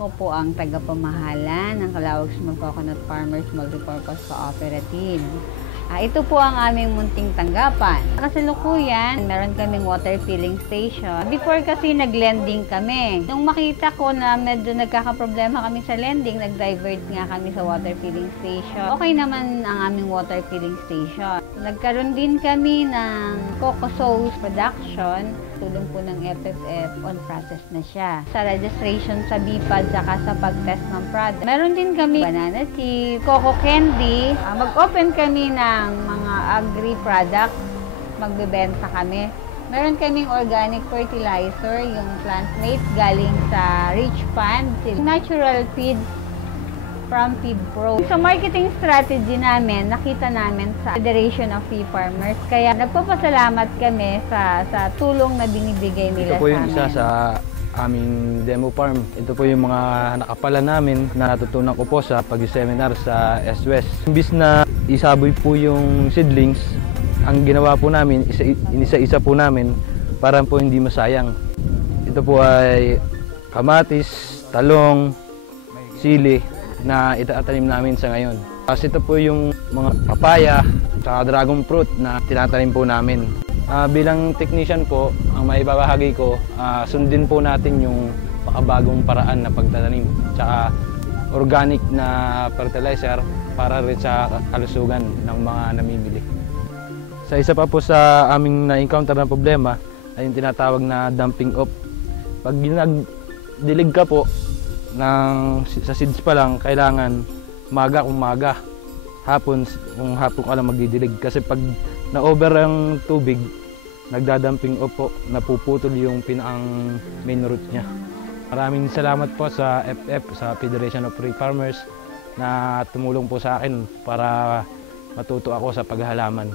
Ako po ang tagapamahala ng Calauag Small Coconut Farmers Multipurpose Cooperative. Ito po ang aming munting tanggapan. Kasalukuyan, meron kaming water filling station. Before kasi nag-lending kami. Nung makita ko na medyo nagkakaproblema kami sa lending, nag-divert nga kami sa water filling station. Okay naman ang aming water filling station. Nagkaroon din kami ng coco sauce production. Tulong po ng FFF, on process na siya. Sa registration sa BIPAD, saka sa pag-test ng product. Meron din kami banana chip, coco candy. Mag-open kami ng mga agri-product. Magbebenta kami. Meron kaming organic fertilizer, yung Plantmate galing sa Rich Fund. Natural feeds from Feed Pro. Sa marketing strategy namin, nakita namin sa Federation of Pea Farmers. Kaya nagpapasalamat kami sa tulong na binibigay nila sa amin. Ito po yung isa sa aming demo farm. Ito po yung mga nakapala namin na natutunan ko po sa pag-seminar sa SWES. Imbis na isaboy po yung seedlings, ang ginawa po namin, inisa-isa po namin para po hindi masayang. Ito po ay kamatis, talong, sili, na itatanim namin sa ngayon. Kasi ito po yung mga papaya at dragon fruit na tinatanim po namin. Bilang technician po, ang maibabahagi ko, sundin po natin yung makabagong paraan na pagtatanim. Tsaka organic na fertilizer para rin sa kalusugan ng mga namimili. Sa isa pa po sa aming na-encounter na problema ay yung tinatawag na dumping off. Pag nagdilig ka po, sa seeds pa lang, kailangan maga kung maga, hapon kung hapon ka lang magdidilig. Kasi pag na-over ang tubig, nagdadumping off po, napuputol yung pinakang main root niya. Maraming salamat po sa FF, sa Federation of Pea Farmers, na tumulong po sa akin para matuto ako sa paghahalaman.